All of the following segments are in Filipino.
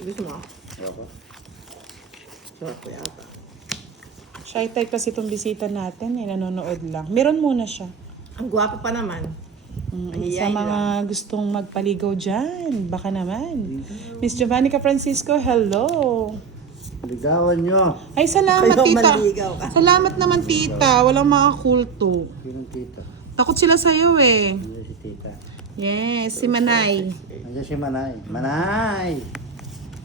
Gusto mo? Ako. Sarap ko yata. Shy type kasi itong bisita natin. Nanonood lang. Meron muna siya. Ang gwapo pa naman. Sa mga gustong magpaligaw dyan, baka naman. Miss Giovannica Francisco, hello. Ligawan nyo. Ay, salamat Kayo tita. manligaw ka. Salamat naman tita. Walang mga kulto. Sinong tita? Takot sila sa'yo eh. Nandiyan si tita. Yes, si Manay. Nandiyan si Manay. Manay!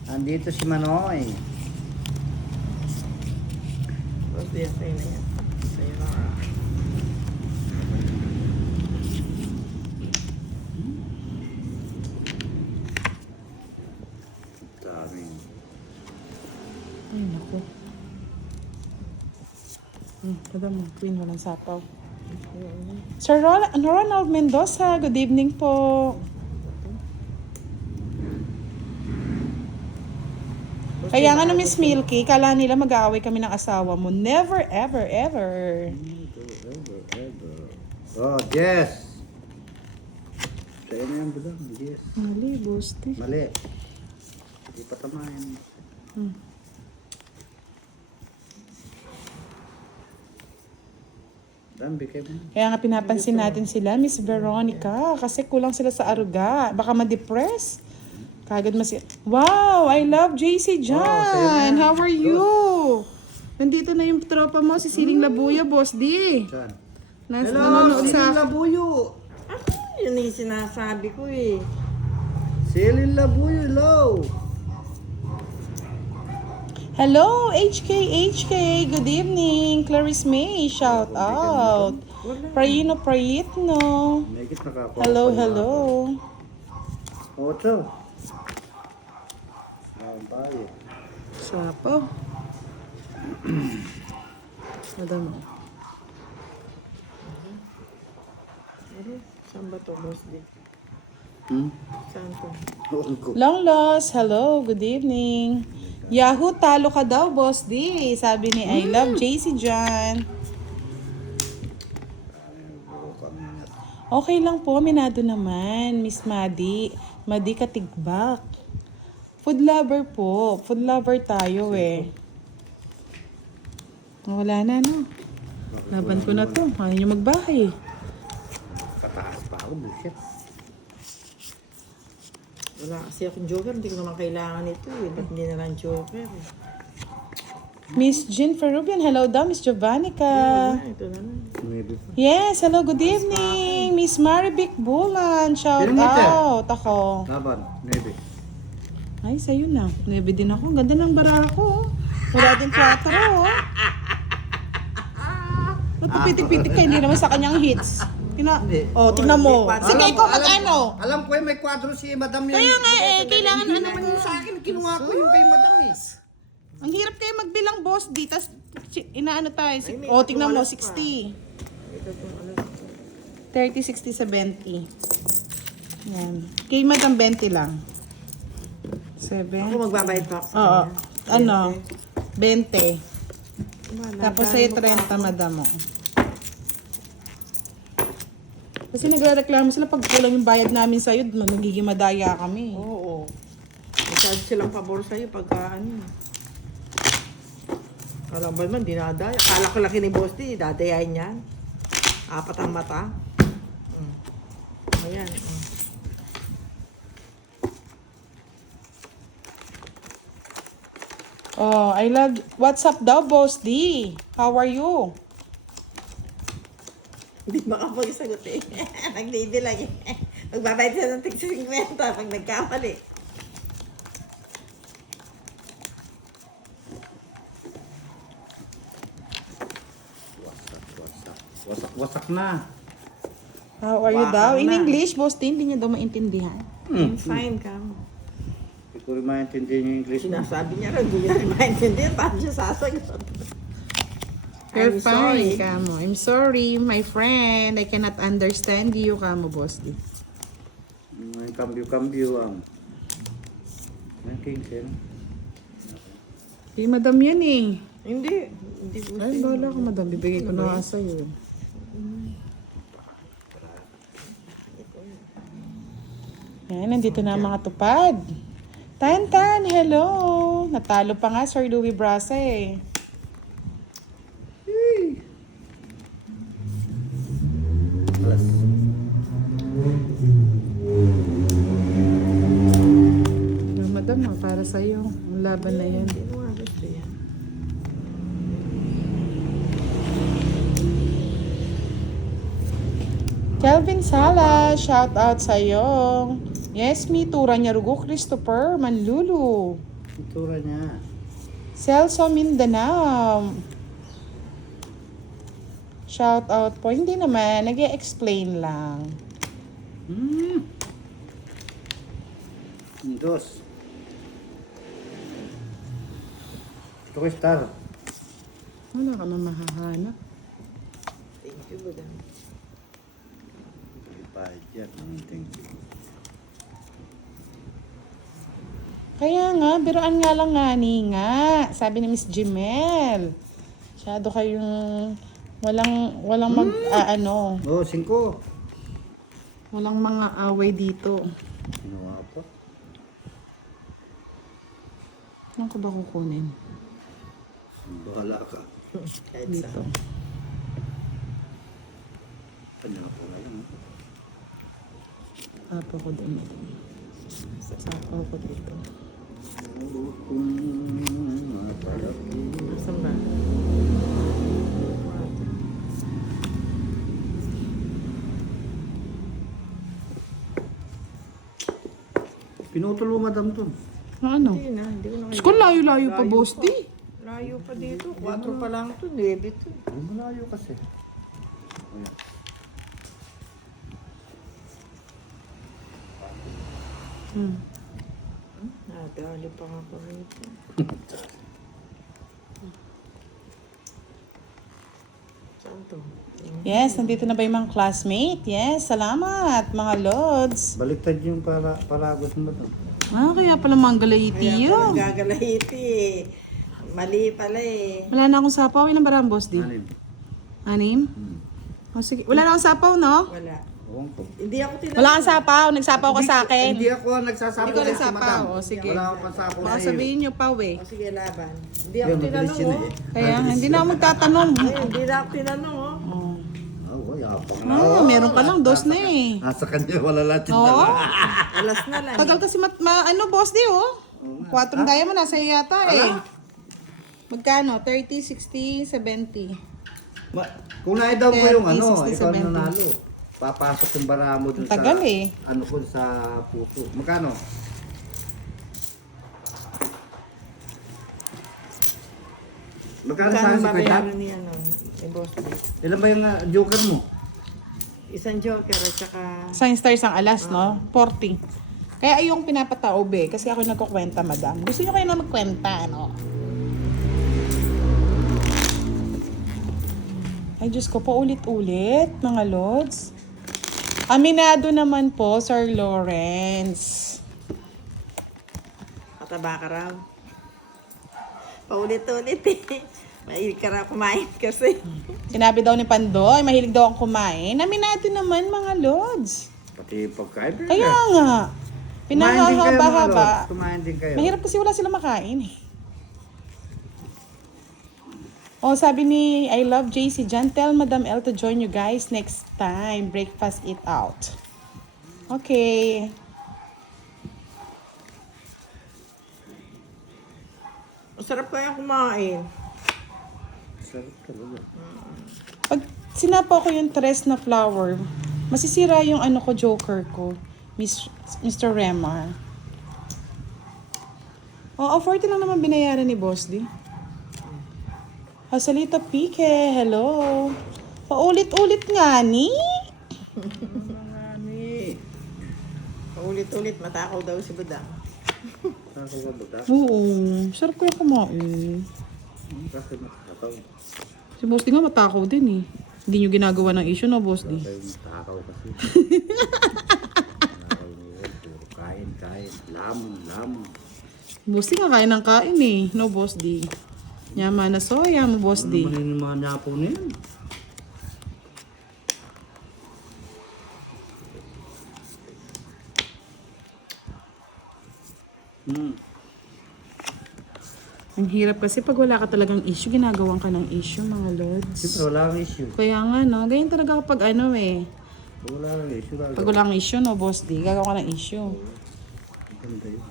Andito si Manoy. Tapos yan, sa'yo na yan. Sa'yo na. Daming. Ay, naku. Kada mo, Queen, walang sapaw. Sir Ronald Mendoza, good evening po. Kaya nga no, Miss Milky, kala nila mag-aaway kami ng asawa mo. Never, ever, ever. Oh, Jess! Sa'yo na yan, budang. Jess. Mali, Bosti. Mali. Hindi pa tamayan. Dambi kayo mo. Kaya nga pinapansin natin sila, Miss Veronica, kasi kulang sila sa aruga. Baka ma-depress. Kagad wow, I love JC John. sa'yo na. How are you? Nandito na yung tropa mo, si Siling Labuya, Boss D. Saan? Nanonood sa... Labuyo! Yun yung sinasabi ko eh. Silin Labuyo, hello! Hello, HK. Good evening. Clarice May, shout out. Prayino Prayitno. Megit nakakuha. Hello. Ocho. Tayo. Sapo. Madam. Saan ba to, Boss D? Saan to? Long loss, hello, good evening. Yahoo, talo ka daw, Boss D. Sabi ni I love JC John. Okay lang po, minado naman, Miss Madi. Madi Katigbak. Food lover po. Food lover tayo eh. Wala na, no? Laban ko na to. Ayaw nyo magbahay. Kataas pa ako, bullshit. Wala kasi akong joker. Hindi ko naman kailangan ito eh. Ba't hindi na lang joker eh? Miss Jean Ferrubian, hello daw, Miss Giovannica. Ito na lang. Maybe pa. Yes, hello, good evening. Miss Maribic Bulan, shout out. Ako. Laban, maybe. Ay, sa'yo na. Nebe din ako. Ang ganda ng bara ko. Wala din 4, oh. Napapitik-pitik ka, hindi naman sa kanyang hits. Oh, tignan mo. Sige, ikaw mag-ano? Alam ko may kwadro si Madam yan. Kaya nga eh, kailangan Hindi ano naman mo. yun sa akin. Kinuha ko yung kay Madam eh. Ang hirap kayo magbilang, boss. Di, tas inaano tayo. Oh, tignan mo, 60. 30, 60, 70. Yan. Kay Madam 20 lang. 7. Ako magbabayad pa ako sa Oo. kanya. Ano? 20. Wala, Tapos dahil sa'yo mo pa 30, madam mo. Kasi nagre-reklamo sila pag kulang yung bayad namin sa'yo, nagiging madaya kami. Oo. Masyado silang pabor sa'yo pagka ano. Alam ba naman, dinadaya. Kala ko laki ni Boss D, dadayain yan. 4 ang mata. Ayan. Oh, I love... What's up daw, Boss D? How are you? Hindi makapagsagot eh. Nagdidilag eh. Magbabayad siya ng tig 50 pag nagkamali. Wasak na. How are you Waka daw? In na. English, Boss D, hindi niya daw maintindihan. I'm fine ka. Hindi ko rin maintindihan yung English mo. Sinasabi niya rin, hindi niya rin maintindihan. Paano siya sasagot? You're I'm sorry. fine, Kamo. I'm sorry, my friend. I cannot understand you, Kamo, Boss D. May kambyo-kambyo ang. May king siya. Si madam yan eh. Hindi. Hindi ko Ay, bahala ka, madam. Bibigay ko na nga sa'yo. Yan, nandito na ang mga tupad. Tan, hello! Natalo pa nga Sir Louie Brasa eh. Alas. Yung madam, para sa'yo. Ang laban na yan. Hindi mo nga gusto yan. Kelvin Sala, shout out sa'yo. Yes, me too. Ranyarugo Christopher Manlulu. Itura niya. Celso Mindanao. Shout out po. Hindi naman. Nag-e-explain lang. Dos. Ito ko star. Wala ka na mahahanap. Thank you, budang. Bayad yan. Thank you. Kaya nga, biruan nga lang nga. Sabi ni Miss Jimel. Masyado kayong walang ano, Oh, 5. walang mga away dito. Ginawa pa. Ano ko ba kukunin? Bahala ka. Kahit Dito. saan. Kanya ko na lang. Apa ko din. Sapaw ko dito. Kung mapalaki. Nasaan ba? Pinutulo madam to. Ano? Hindi na, hindi ko na Diyos ko, layo-layo pa, boss di. Layo pa dito. 4 pa lang to, 9 to. Ay, malayo kasi. Ayan. Nadali pa nga pa rito. Saan to? Yes, nandito na ba yung mga classmate? Yes, salamat mga lods. Baliktad yung palagos mo to. Kaya pala manggalayiti Kaya yun. pala gagalahiti eh. Mali pala eh. Wala na akong sapaw. Ilan ba rin, boss di? 6. 6? O sige. Wala na akong sapaw, no? Wala. Ewan ko. Hindi ako tinanong. Wala kang sapaw. Nagsapaw ka sa akin. Hindi ako nagsasabi. Hindi ko si nagsapaw. madam. O sige. Wala akong pasapo Baka sa iyo. sabihin nyo pa, eh. O sige, laban. Hindi ako Yan, mabilis tinanong yun oh. eh. Kaya hindi na ako magtatanong. Hindi na ako tinanong oh. Oh. Yapang na. Meron ka lang. Dos na eh. Nasa kanya, wala lahat yung Oo. dala. Alas na lang. Tagal kasi ano, boss di, oh. 4 diamond nasa iyo yata, eh. Magkano? 30, 60, 70. Kung naidaw ko yung 30, ano, 60, ikaw 70. nanalo. Papasok yung bara mo dun Ang tagal sa, eh. ano ko sa puso. Magkano? Magkano sa Magkano akin ba si may Kuya? ano ni ano? Ni Boss D? Ilan ba yung joker mo? Isang joker at saka... Science stars ang alas, no? 40. Kaya ayong pinapataob eh. Kasi ako nagkukwenta, madam. Gusto nyo kayo na magkwenta, ano? Ay, Diyos ko, paulit-ulit, mga lods. Aminado naman po, Sir Lawrence. Mataba ka raw. Paulit-ulit eh. Mahilig ka raw kumain kasi. Sinabi daw ni Pandoy, mahilig daw akong kumain. Aminado naman, mga lods. Pati pagkain. Kaya nga. Pinahahaba-haba. Kumain din kayo. Mahirap kasi wala sila makain eh. Oh, sabi ni I love JC Jan, tell Madam L to join you guys next time. Breakfast eat out. Okay. Masarap kaya kumain. Sarap talaga. Pag sinapaw ko yung tres na flower, masisira yung ano ko, joker ko. Mr. Remar. Oo, 40 lang naman binayaran ni Boss D. Hasalita Pique, hello. Paulit-ulit nga ni. Paulit-ulit, matakaw daw si Budang. Sarap ka ba? Oo, sarap ko yung kumain. Kasi matakaw. Si Boss D nga matakaw din eh. Hindi nyo ginagawa ng issue, no, Boss D? Kayo matakaw kasi. Matakaw niyo. Puro kain. Lamon. Boss D nga kain ng kain eh, no, Boss D? Yaman na soya mo, Boss Ano D. naman yung mga nyapo na yan? Hmm. Ang hirap kasi pag wala ka talagang issue, ginagawan ka ng issue, mga lods. Siyempre, wala kang issue. Kaya nga, no? Ganyan talaga kapag ano eh. Wala kang issue. Pag wala kang issue, no, boss D, gagawa ka ng issue. Ganda yun.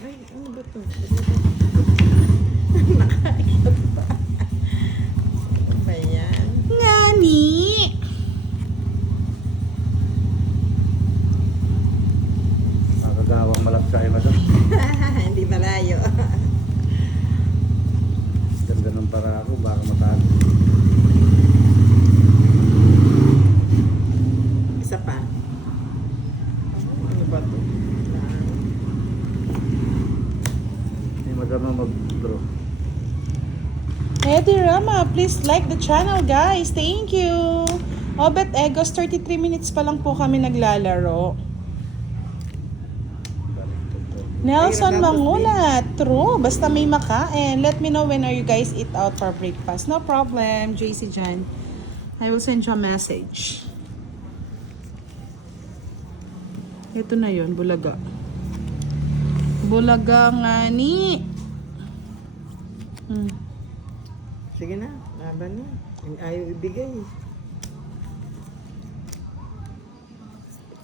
Ay, ano ba to? Ano ba yan? Ngani! Nakagawang malapsay, madam. Hindi malayo. Ganda ng para ako, baka matalo. Isa pa. Ano ba to? Hindi madama mag-draw. Eddie Rama, please like the channel, guys. Thank you. Obet Egos, 33 minutes pa lang po kami naglalaro. Nelson Mangula, true. Basta may makain. Let me know when are you guys eat out for breakfast. No problem, JC Jan. I will send you a message. Ito na yon, bulaga. Bulaga nga ni. Sige na, laban na. Ayaw ibigay.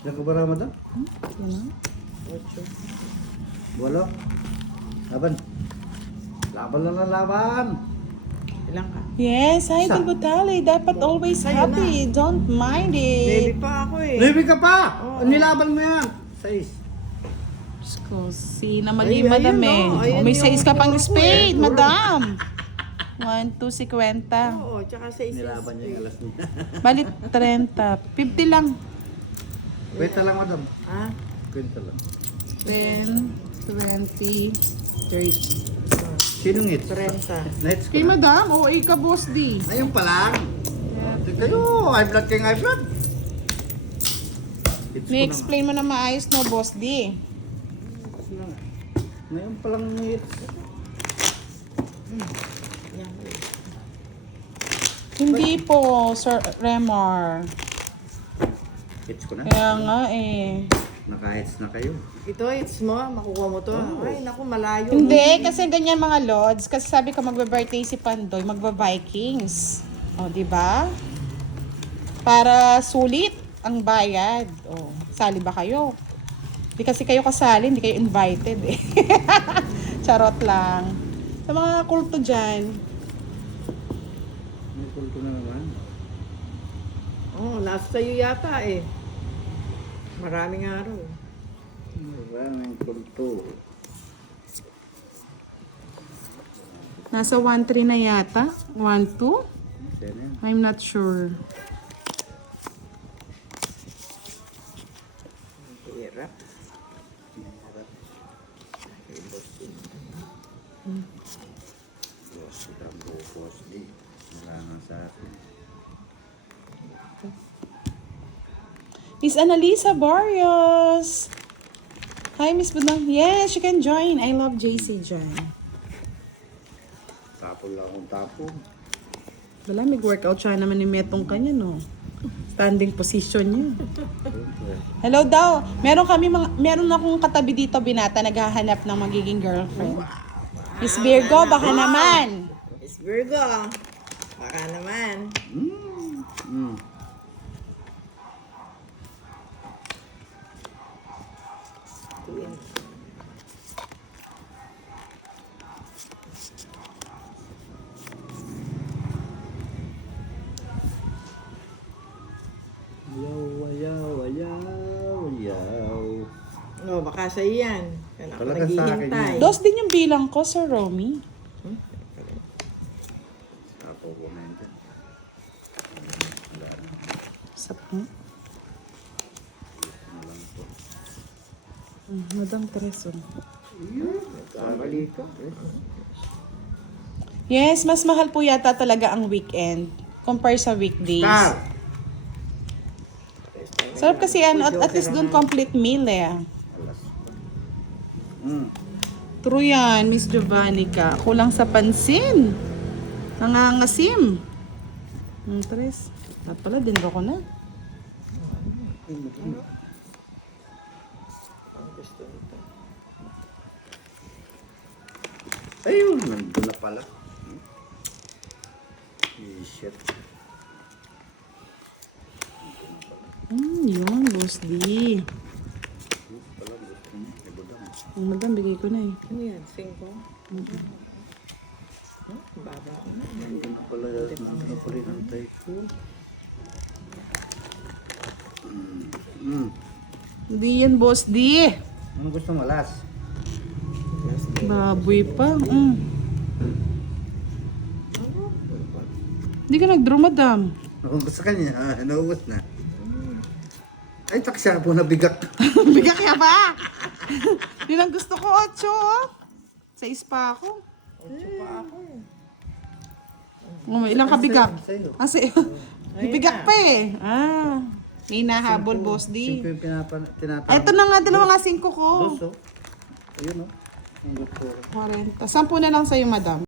Ilan ka ba, madam? Yan na. 8. Walo. Laban. Laban lang na laban. Ilang ka? Yes, hi Isa. Talbotali. Dapat always Sa'yo happy. Don't mind Baby it. pa ako eh. Levi ka pa! Oo. Nilaban mo yan. 6. Diyos ko, si na mali, Ay, madam ayun, eh. oh. Ayun Oh, may yung 6 ka pang puro ko spade, eh. madam. 1, 2, 50. Oo, tsaka sa isa. Nilaban niya yung alas niya. Balit 30. 50 lang. Kwenta lang, madam. Ha? Kwenta lang. 10, 20, 30. Sinong hits? 30. Nets ko Kay na. madam, o ika boss D. Ayun pa lang. Kayo, high blood kayong high blood. Hits ko May na explain mo na maayos no, boss D. nga. Ngayon pa lang may hits. Yan. Hindi po, Sir Remar. Hits ko na. Kaya nga eh. Naka-hits na kayo. Ito, it's mo. Makukuha mo to. Ay, naku, malayo. Hindi, kasi ganyan mga lods. Kasi sabi ko magbe-birthday si Pandoy, magba-Vikings. O, di ba? Para sulit ang bayad. O, sali ba kayo? Di kasi kayo kasali, hindi kayo invited eh. Charot lang. Sa mga kulto dyan, May kulto na naman. Oo, last sa'yo yata eh. Maraming araw. Maraming kulto. nasa 1-3 na yata. 1-2? Yan yan. I'm not sure. Hirap. Boss, kita mo, boss, di. Wala nga sa akin. Miss Annalisa Barrios. Hi, Miss Budang. Yes, you can join. I love JC Jan. Tapon lang akong tapon. Wala, mag-workout siya naman ni Metong kanya, no? Standing position niya. Siyempre. Hello daw. Meron akong katabi dito, binata, naghahanap ng magiging girlfriend. Miss Virgo, baka naman. Miss Virgo. Baka naman. Mm. Ayaw. No, baka sa'yo yan. Kaya ako Talaga sa akin naghihintay. yan. Dos din yung bilang ko, Sir Romy. Ako ko na yun. Sa Madam Tereso. Kamali ko. Yes, mas mahal po yata talaga ang weekend compare sa weekdays. Star! Sarap kasi at least doon complete meal eh. Alas. Mm. True yan, Miss Giovannica. Kulang sa pansin. Nangangasim. Tres. At pala, dinro ko na. Gusto nito. Ayun, nandun na pala. Shit. Yun, Boss D. Pala, gusto mo. May budang. Ang madam, bigay ko na eh. Ano yan? 5? Baba ko na. Nandun na pala yung antay ko. Hindi yan, Boss D. Ano gusto mo, last? Baboy pa. Hindi ka nag-draw, madam. Naubos sa kanya, naubos na. Ay, taksya po, nabigak. Bigak ka ba? Yun ang gusto ko, 8. Oh. 6 pa ako. 8 pa ako. Ilang ka bigak? Sa'yo. Kasi, bibigak pa eh. May nahabol, Boss D. 5 yung tinatanong. Ito na nga, 2 nga 5 ko. Dos, oh. Ayun, oh. Ang gusto ko. 40. 10 na lang sa'yo, madam.